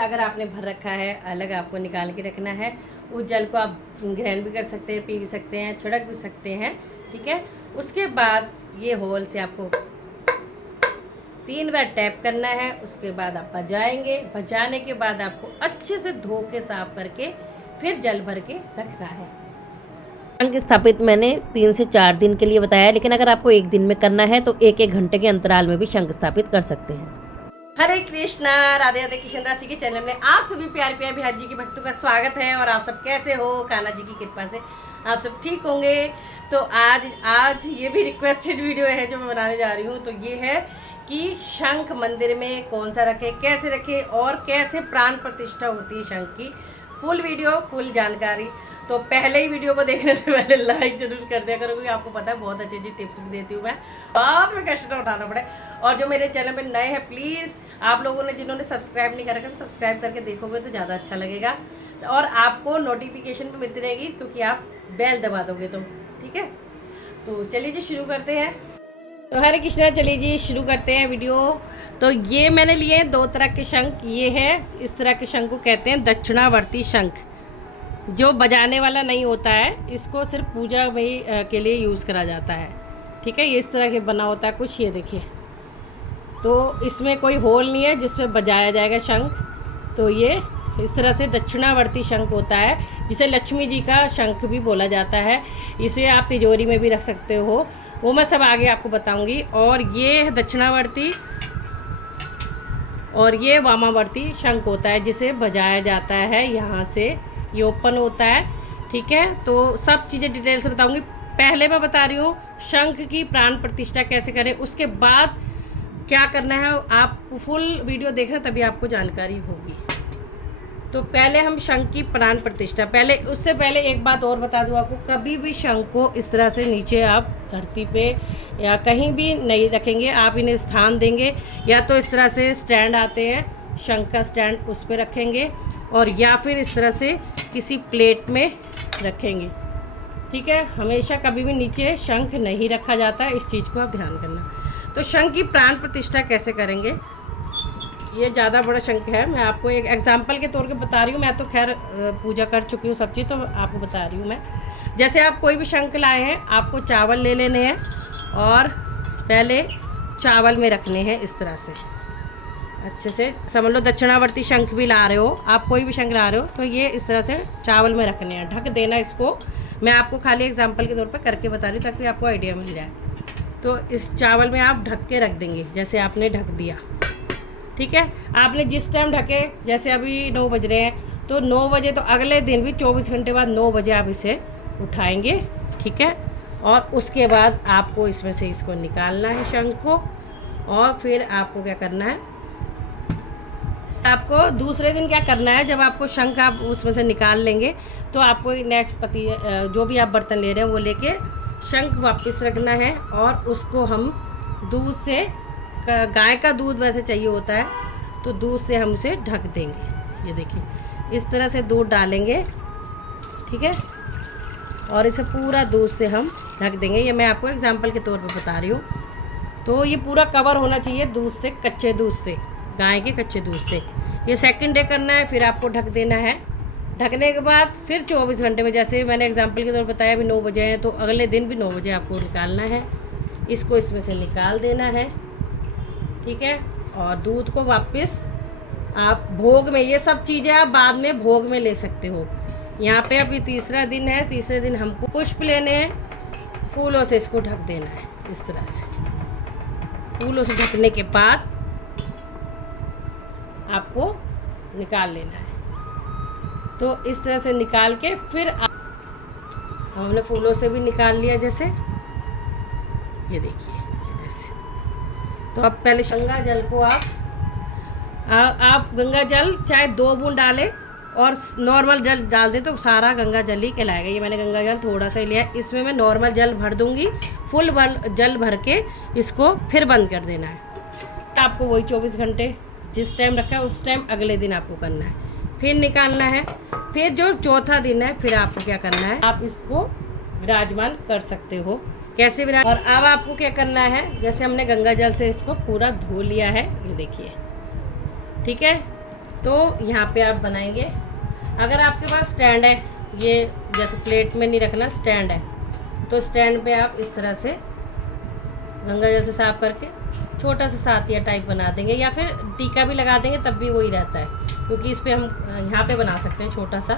अगर आपने भर रखा है अलग आपको निकाल के रखना है। उस जल को आप ग्रहण भी कर सकते हैं, पी भी सकते हैं, छिड़क भी सकते हैं, ठीक है। उसके बाद ये होल से आपको 3 बार टैप करना है। उसके बाद आप बजाएंगे। बजाने के बाद आपको अच्छे से धो के साफ करके फिर जल भर के रखना है। शंख स्थापित मैंने 3 से 4 दिन के लिए बताया, लेकिन अगर आपको 1 दिन में करना है तो 1-1 घंटे के अंतराल में भी शंख स्थापित कर सकते हैं। हरे कृष्णा, राधे राधे। कृष्ण राशि के चैनल में आप सभी प्यारे प्यारे बिहार जी के भक्तों का स्वागत है। और आप सब कैसे हो? कान्हा जी की कृपा से आप सब ठीक होंगे। तो आज ये भी रिक्वेस्टेड वीडियो है जो मैं बनाने जा रही हूँ। तो ये है कि शंख मंदिर में कौन सा रखे, कैसे रखे और कैसे प्राण प्रतिष्ठा होती है शंख की। फुल वीडियो, फुल जानकारी। तो पहले ही वीडियो को देखने से पहले लाइक जरूर कर दिया करो, क्योंकि आपको पता है बहुत अच्छी अच्छी टिप्स भी देती हूँ मैं, बाद में कष्ट ना उठाना पड़े। और जो मेरे चैनल पे नए हैं, प्लीज़ आप लोगों ने जिन्होंने सब्सक्राइब नहीं कर रखा तो सब्सक्राइब करके देखोगे तो ज़्यादा अच्छा लगेगा। और आपको नोटिफिकेशन भी मिलती रहेगी क्योंकि आप बेल दबा दोगे तो, ठीक है। तो चलिए जी शुरू करते हैं। तो हरे कृष्णा, चलिए जी शुरू करते हैं वीडियो। तो ये मैंने लिए 2 तरह के शंख। ये है, इस तरह के शंख को कहते हैं दक्षिणावर्ती शंख, जो बजाने वाला नहीं होता है। इसको सिर्फ पूजा में के लिए यूज़ करा जाता है, ठीक है। ये इस तरह के बना होता है कुछ, ये देखिए। तो इसमें कोई होल नहीं है जिसमें बजाया जाएगा शंख। तो ये इस तरह से दक्षिणावर्ती शंख होता है, जिसे लक्ष्मी जी का शंख भी बोला जाता है। इसे आप तिजोरी में भी रख सकते हो, वो मैं सब आगे आपको बताऊंगी। और ये है दक्षिणावर्ती, और ये वामावर्ती शंख होता है जिसे बजाया जाता है। यहाँ से ये ओपन होता है, ठीक है। तो सब चीज़ें डिटेल से बताऊंगी। पहले मैं बता रही हूँ शंख की प्राण प्रतिष्ठा कैसे करें, उसके बाद क्या करना है। आप फुल वीडियो देखना तभी आपको जानकारी होगी। तो पहले हम शंख की प्राण प्रतिष्ठा, पहले उससे पहले एक बात और बता दूँ आपको, कभी भी शंख को इस तरह से नीचे आप धरती पे या कहीं भी नहीं रखेंगे। आप इन्हें स्थान देंगे, या तो इस तरह से स्टैंड आते हैं शंख का स्टैंड, उस पर रखेंगे, और या फिर इस तरह से किसी प्लेट में रखेंगे, ठीक है। हमेशा कभी भी नीचे शंख नहीं रखा जाता है, इस चीज़ को आप ध्यान करना। तो शंख की प्राण प्रतिष्ठा कैसे करेंगे, ये ज़्यादा बड़ा शंख है, मैं आपको एक एग्जांपल के तौर पे बता रही हूँ। मैं तो खैर पूजा कर चुकी हूँ सब चीज़, तो आपको बता रही हूँ मैं। जैसे आप कोई भी शंख लाए हैं, आपको चावल ले लेने हैं और पहले चावल में रखने हैं इस तरह से अच्छे से। समझ लो दक्षिणावर्ती शंख भी ला रहे हो आप, कोई भी शंख ला रहे हो तो ये इस तरह से चावल में रखने हैं, ढक देना इसको। मैं आपको खाली एग्जांपल के तौर पे करके बता रही हूँ ताकि आपको आइडिया मिल जाए। तो इस चावल में आप ढक के रख देंगे, जैसे आपने ढक दिया, ठीक है। आपने जिस टाइम ढके, जैसे अभी 9 बज रहे हैं, तो 9 बजे तो अगले दिन भी 24 घंटे बाद 9 बजे आप इसे उठाएंगे, ठीक है। और उसके बाद आपको इसमें से इसको निकालना है शंख को, और फिर आपको क्या करना है, आपको दूसरे दिन क्या करना है, जब आपको शंख आप उसमें से निकाल लेंगे तो आपको नेक्स्ट पति जो भी आप बर्तन ले रहे हैं वो लेके शंख वापस रखना है। और उसको हम दूध से, गाय का दूध वैसे चाहिए होता है, तो दूध से हम उसे ढक देंगे। ये देखिए इस तरह से दूध डालेंगे, ठीक है, और इसे पूरा दूध से हम ढक देंगे। ये मैं आपको एग्जांपल के तौर पे बता रही हूँ। तो ये पूरा कवर होना चाहिए दूध से, कच्चे दूध से, गाय के कच्चे दूध से। ये सेकंड डे करना है, फिर आपको ढक देना है। ढकने के बाद फिर 24 घंटे में, जैसे मैंने एग्जांपल के तौर पर बताया, अभी 9 बजे हैं तो अगले दिन भी 9 बजे आपको निकालना है। इसको इसमें से निकाल देना है, ठीक है। और दूध को वापस आप भोग में, ये सब चीज़ें आप बाद में भोग में ले सकते हो। यहाँ पे अभी तीसरा दिन है, तीसरे दिन हमको पुष्प लेने हैं, फूलों से इसको ढक देना है इस तरह से। फूलों से ढकने के बाद आपको निकाल लेना है। तो इस तरह से निकाल के फिर हमने फूलों से भी निकाल लिया, जैसे ये देखिए ऐसे। तो अब पहले गंगा जल को आप गंगा जल चाहे 2 बूंद डालें और नॉर्मल जल डाल दें तो सारा गंगा जल ही कहलाएगा। ये मैंने गंगा जल थोड़ा सा ही लिया है, इसमें मैं नॉर्मल जल भर दूंगी। फुल जल भर के इसको फिर बंद कर देना है। आपको वही 24 घंटे जिस टाइम रखा है उस टाइम अगले दिन आपको करना है, फिर निकालना है। फिर जो चौथा दिन है, फिर आपको क्या करना है, आप इसको विराजमान कर सकते हो। कैसे विराज, और अब आपको क्या करना है, जैसे हमने गंगा जल से इसको पूरा धो लिया है, ये देखिए, ठीक है। तो यहाँ पे आप बनाएंगे। अगर आपके पास स्टैंड है, ये जैसे प्लेट में नहीं रखना, स्टैंड है, तो स्टैंड पे आप इस तरह से गंगा जल से साफ करके छोटा सा सातिया टाइप बना देंगे, या फिर टीका भी लगा देंगे तब भी वही रहता है, क्योंकि इस पे हम यहाँ पे बना सकते हैं छोटा सा।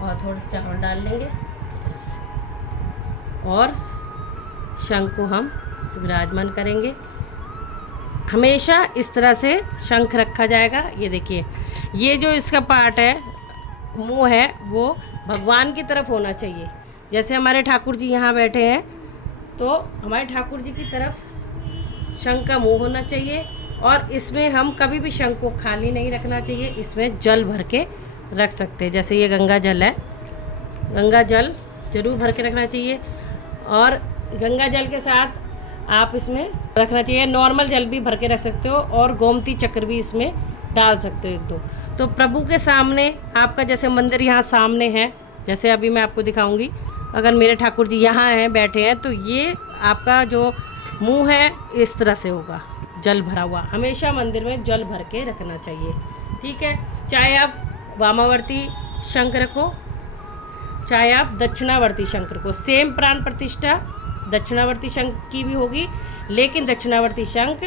और थोड़ा सा चावल डाल लेंगे और शंख को हम विराजमान करेंगे। हमेशा इस तरह से शंख रखा जाएगा। ये देखिए, ये जो इसका पार्ट है, मुंह है, वो भगवान की तरफ होना चाहिए। जैसे हमारे ठाकुर जी यहाँ बैठे हैं, तो हमारे ठाकुर जी की तरफ शंख का मुंह होना चाहिए। और इसमें हम कभी भी शंख को खाली नहीं रखना चाहिए, इसमें जल भर के रख सकते हैं। जैसे ये गंगा जल है, गंगा जल जरूर भर के रखना चाहिए। और गंगा जल के साथ आप इसमें रखना चाहिए, नॉर्मल जल भी भर के रख सकते हो, और गोमती चक्र भी इसमें डाल सकते हो 1-2। तो प्रभु के सामने आपका जैसे मंदिर यहाँ सामने है, जैसे अभी मैं आपको दिखाऊंगी, अगर मेरे ठाकुर जी यहाँ हैं, बैठे हैं, तो ये आपका जो मुंह है इस तरह से होगा, जल भरा हुआ। हमेशा मंदिर में जल भर के रखना चाहिए, ठीक है। चाहे आप वामावर्ती शंख रखो, चाहे आप दक्षिणावर्ती शंख रखो, सेम प्राण प्रतिष्ठा दक्षिणावर्ती शंख की भी होगी, लेकिन दक्षिणावर्ती शंख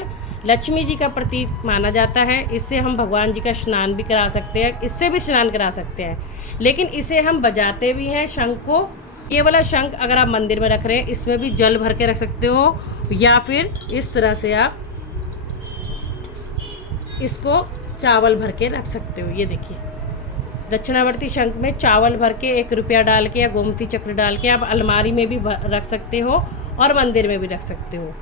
लक्ष्मी जी का प्रतीक माना जाता है। इससे हम भगवान जी का स्नान भी करा सकते हैं, इससे भी स्नान करा सकते हैं, लेकिन इसे हम बजाते भी हैं शंख को। ये वाला शंख अगर आप मंदिर में रख रहे हैं, इसमें भी जल भर के रख सकते हो, या फिर इस तरह से आप इसको चावल भर के रख सकते हो। ये देखिए, दक्षिणावर्ती शंख में चावल भर के 1 रुपया डाल के या गोमती चक्र डाल के आप अलमारी में भी रख सकते हो और मंदिर में भी रख सकते हो।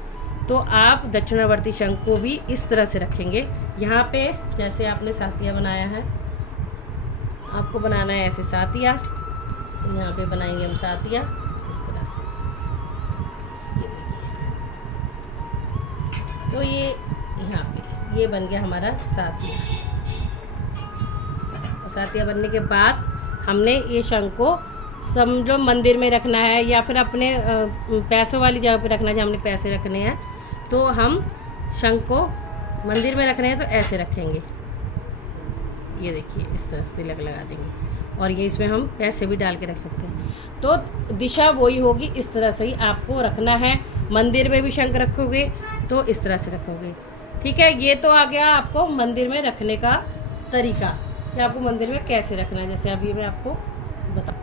तो आप दक्षिणावर्ती शंख को भी इस तरह से रखेंगे। यहाँ पे जैसे आपने सातिया बनाया है, आपको बनाना है ऐसे सातिया, यहाँ पे बनाएंगे हम सातिया इस तरह से। ये देखिए, तो ये यहाँ पे ये बन गया हमारा सातिया। और सातिया बनने के बाद हमने ये शंख को समझो मंदिर में रखना है, या फिर अपने पैसों वाली जगह पे रखना है, जहाँ हमने पैसे रखने हैं, तो हम शंख को मंदिर में रखने हैं तो ऐसे रखेंगे। ये देखिए, इस तरह से तिलक लगा देंगे, और ये इसमें हम पैसे भी डाल के रख सकते हैं। तो दिशा वही होगी, इस तरह से ही आपको रखना है। मंदिर में भी शंख रखोगे तो इस तरह से रखोगे, ठीक है। ये तो आ गया आपको मंदिर में रखने का तरीका, कि आपको मंदिर में कैसे रखना है, जैसे अभी मैं आपको बता।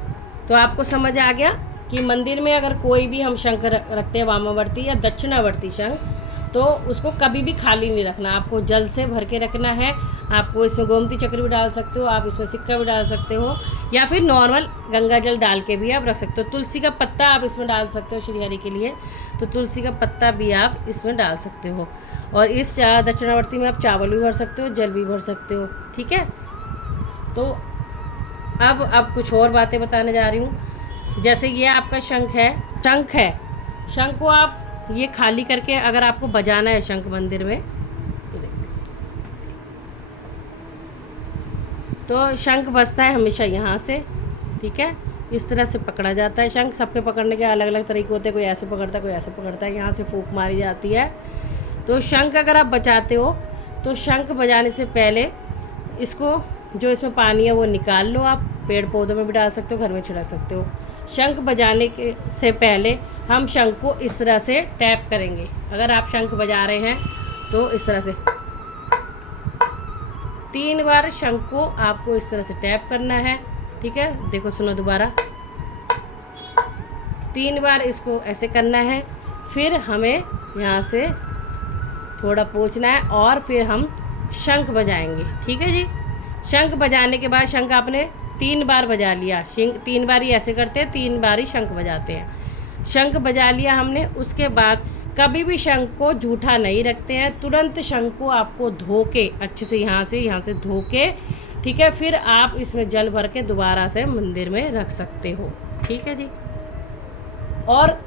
तो आपको समझ आ गया कि मंदिर में अगर कोई भी हम शंख रखते हैं, वामावर्ती या दक्षिणावर्ती शंख, तो उसको कभी भी खाली नहीं रखना, आपको जल से भर के रखना है। आपको इसमें गोमती चक्र भी डाल सकते हो, आप इसमें सिक्का भी डाल सकते हो, या फिर नॉर्मल गंगा जल डाल के भी आप रख सकते हो। तुलसी का पत्ता आप इसमें डाल सकते हो श्रीहरि के लिए, तो तुलसी का पत्ता भी आप इसमें डाल सकते हो। और इस दक्षिणावर्ती में आप चावल भी भर सकते हो, जल भी भर सकते हो, ठीक है। तो अब कुछ और बातें बताने जा रही हूँ। जैसे ये आपका शंख है, शंख को आप ये खाली करके अगर आपको बजाना है शंख मंदिर में, तो शंख बजता है हमेशा यहाँ से, ठीक है। इस तरह से पकड़ा जाता है शंख। सबके पकड़ने के अलग अलग तरीके होते हैं, कोई ऐसे पकड़ता है, कोई ऐसे पकड़ता है। यहाँ से फूंक मारी जाती है। तो शंख अगर आप बजाते हो, तो शंख बजाने से पहले इसको, जो इसमें पानी है वो निकाल लो। आप पेड़ पौधों में भी डाल सकते हो, घर में छिड़क सकते हो। शंख बजाने के से पहले हम शंख को इस तरह से टैप करेंगे। अगर आप शंख बजा रहे हैं तो इस तरह से 3 बार शंख को आपको इस तरह से टैप करना है, ठीक है। देखो, सुनो दोबारा, 3 बार इसको ऐसे करना है। फिर हमें यहाँ से थोड़ा पोंछना है और फिर हम शंख बजाएंगे, ठीक है जी। शंख बजाने के बाद शंख आपने 3 बार बजा लिया। 3 बार ही ऐसे करते हैं, 3 बार ही शंख बजाते हैं। शंख बजा लिया हमने, उसके बाद कभी भी शंख को जूठा नहीं रखते हैं। तुरंत शंख को आपको धो के अच्छे से यहाँ से धो के, ठीक है, फिर आप इसमें जल भर के दोबारा से मंदिर में रख सकते हो, ठीक है जी। और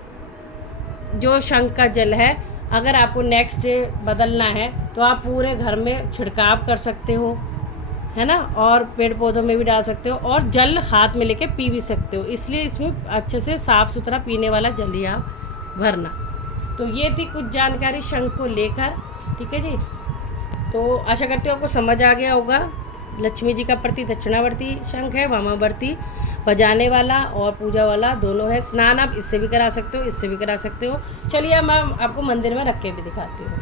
जो शंख का जल है, अगर आपको नेक्स्ट डे बदलना है तो आप पूरे घर में छिड़काव कर सकते हो, है ना, और पेड़ पौधों में भी डाल सकते हो, और जल हाथ में लेके पी भी सकते हो। इसलिए इसमें अच्छे से साफ़ सुथरा पीने वाला जल ही आप भरना। तो ये थी कुछ जानकारी शंख को लेकर। ठीक है जी। तो आशा करती हूँ आपको समझ आ गया होगा। लक्ष्मी जी का प्रति दक्षिणावर्ती शंख है, वामावर्ती बजाने वाला और पूजा वाला दोनों है। स्नान आप इससे भी करा सकते हो, इससे भी करा सकते हो। चलिए अब मैं आपको मंदिर में रख के भी दिखाती हूँ।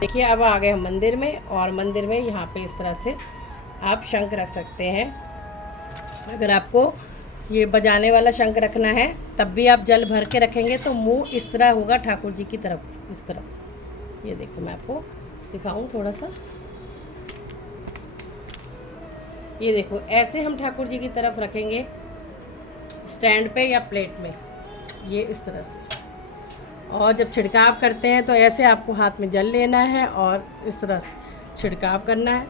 देखिए अब आ गए हम मंदिर में, और मंदिर में यहाँ पे इस तरह से आप शंख रख सकते हैं। अगर आपको ये बजाने वाला शंख रखना है तब भी आप जल भर के रखेंगे तो मुंह इस तरह होगा ठाकुर जी की तरफ, इस तरफ। ये देखो मैं आपको दिखाऊं थोड़ा सा। ये देखो ऐसे हम ठाकुर जी की तरफ रखेंगे स्टैंड पे या प्लेट में, ये इस तरह से। और जब छिड़काव करते हैं तो ऐसे आपको हाथ में जल लेना है और इस तरह छिड़काव करना है,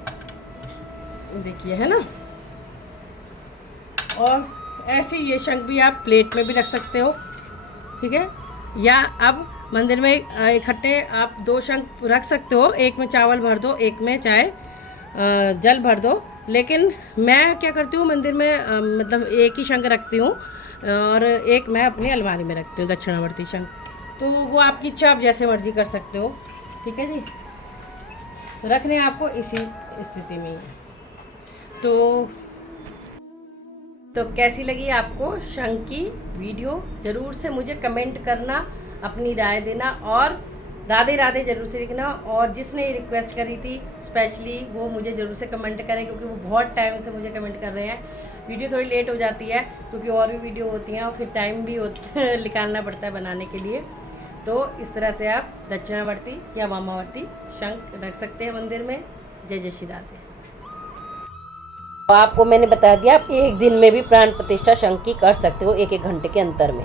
देखिए है ना। और ऐसे ये शंख भी आप प्लेट में भी रख सकते हो, ठीक है। या अब मंदिर में इकट्ठे आप 2 शंख रख सकते हो, एक में चावल भर दो, एक में चाहे जल भर दो। लेकिन मैं क्या करती हूँ मंदिर में मतलब एक ही शंख रखती हूँ और एक मैं अपनी अलमारी में रखती हूँ दक्षिणावर्ती शंख। तो वो आपकी इच्छा, आप जैसे मर्जी कर सकते हो, ठीक है जी। रखने आपको इसी स्थिति में ही। तो कैसी लगी आपको शंख की वीडियो, ज़रूर से मुझे कमेंट करना, अपनी राय देना और राधे राधे ज़रूर से लिखना। और जिसने ये रिक्वेस्ट करी थी स्पेशली वो मुझे ज़रूर से कमेंट करें, क्योंकि वो बहुत टाइम से मुझे कमेंट कर रहे हैं। वीडियो थोड़ी लेट हो जाती है क्योंकि और भी वीडियो होती हैं और फिर टाइम भी निकालना पड़ता है बनाने के लिए। तो इस तरह से आप दक्षिणावर्ती या वामावर्ती शंख रख सकते हैं मंदिर में। जय जय श्री राधे। आपको मैंने बता दिया आप एक दिन में भी प्राण प्रतिष्ठा शंख की कर सकते हो, 1-1 घंटे के अंतर में।